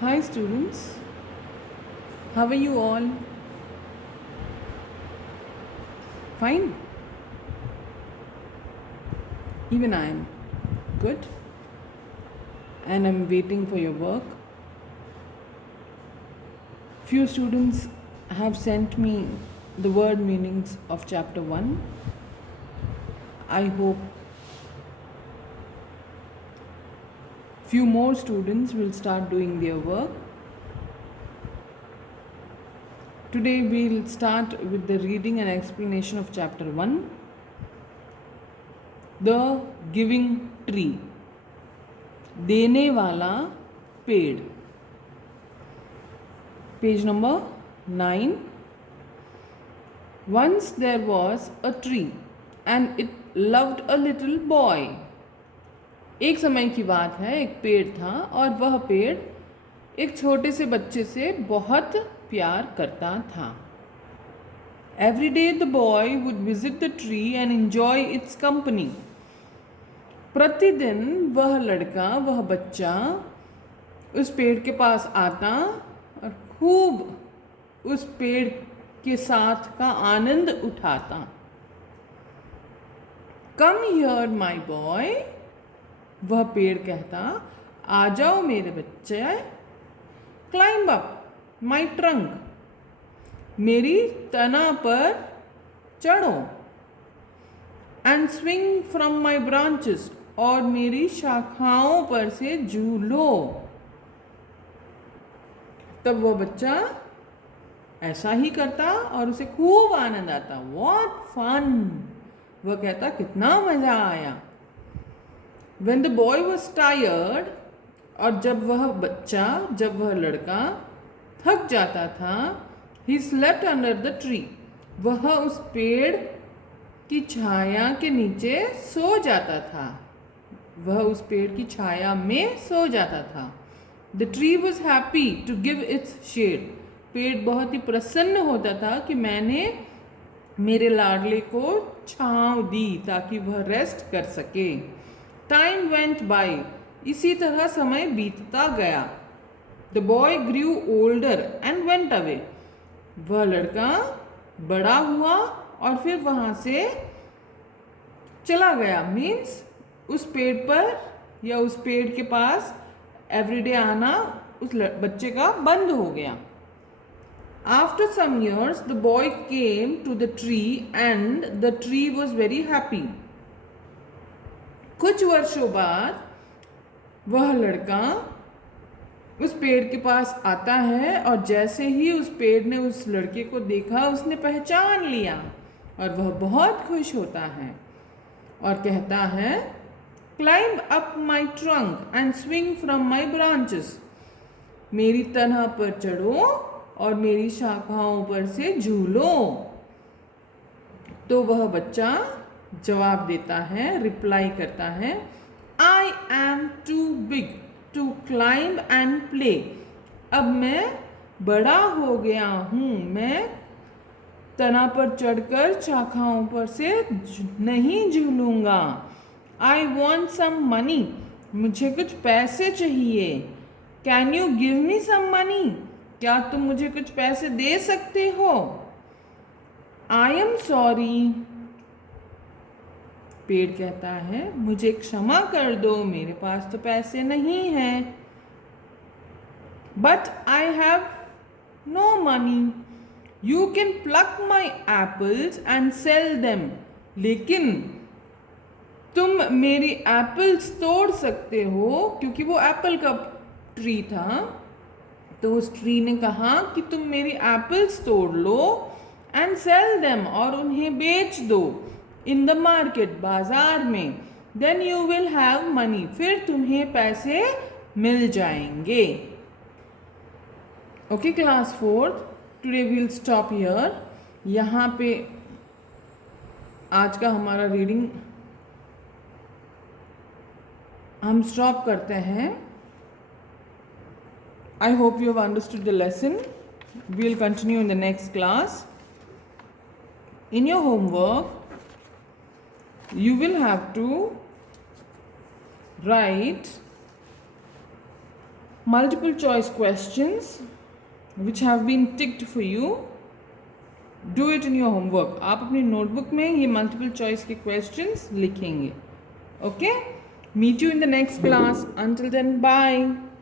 Hi students, how are you all? Fine? Even I am good and I'm waiting for your work. Few students have sent me the word meanings of chapter 1. I hope few more students will start doing their work. Today we'll start with the reading and explanation of chapter 1. The giving tree. देने वाला पेड़. Page number 9. Once there was a tree and it loved a little boy. एक समय की बात है, एक पेड़ था और वह पेड़ एक छोटे से बच्चे से बहुत प्यार करता था. Every day the boy would visit the tree and enjoy its company. प्रतिदिन वह लड़का, वह बच्चा उस पेड़ के पास आता और खूब उस पेड़ के साथ का आनंद उठाता. कम हियर माई बॉय, वह पेड़ कहता, आ जाओ मेरे बच्चे. क्लाइंब अप माई ट्रंक, मेरी तना पर चढ़ो. And swing from my branches, और मेरी शाखाओं पर से झूलो. तब वह बच्चा ऐसा ही करता और उसे खूब आनंद आता. व्हाट फन, वह कहता कितना मजा आया. When the boy was tired, और जब वह बच्चा, जब वह लड़का थक जाता था, he slept under the tree, वह उस पेड़ की छाया के नीचे सो जाता था. वह उस पेड़ की छाया में सो जाता था. The tree was happy to give its shade, पेड़ बहुत ही प्रसन्न होता था कि मैंने मेरे लाडले को छांव दी ताकि वह रेस्ट कर सके. टाइम वेंट बाय, इसी तरह समय बीतता गया. The boy grew older and went away, वह लड़का बड़ा हुआ और फिर वहाँ से चला गया. मीन्स उस पेड़ पर या उस पेड़ के पास एवरीडे आना उस बच्चे का बंद हो गया. After some years, the boy came to the tree and the tree was very happy. कुछ वर्षों बाद वह लड़का उस पेड़ के पास आता है और जैसे ही उस पेड़ ने उस लड़के को देखा, उसने पहचान लिया और वह बहुत खुश होता है और कहता है, climb up my trunk and swing from my branches, मेरी तना पर चढ़ो और मेरी शाखाओं पर से झूलो. तो वह बच्चा जवाब देता है, रिप्लाई करता है, I am too big to climb and play, अब मैं बड़ा हो गया हूँ, मैं तना पर चढ़कर शाखाओं पर से नहीं झूलूंगा. आई वॉन्ट सम मनी, मुझे कुछ पैसे चाहिए. Can you give me some money, क्या तुम मुझे कुछ पैसे दे सकते हो. आई एम सॉरी, पेड़ कहता है, मुझे क्षमा कर दो, मेरे पास तो पैसे नहीं हैं. But I have no money, you can pluck my apples and sell them, लेकिन तुम मेरी एप्पल्स तोड़ सकते हो. क्योंकि वो एप्पल का ट्री था तो उस ट्री ने कहा कि तुम मेरी एप्पल्स तोड़ लो एंड सेल देम, और उन्हें बेच दो. इन द मार्केट, बाजार में. Then you will have money, फिर तुम्हें पैसे मिल जाएंगे. Okay class 4th, today will stop here. यहाँ पे आज का हमारा रीडिंग हम स्टॉप करते हैं. I hope you have understood the lesson. We will continue in the next class. In your homework, you will have to write multiple choice questions which have been ticked for you. Do it in your homework. आप अपनी notebook में ये multiple choice के questions लिखेंगे. Okay? Meet you in the next class. Until then, bye.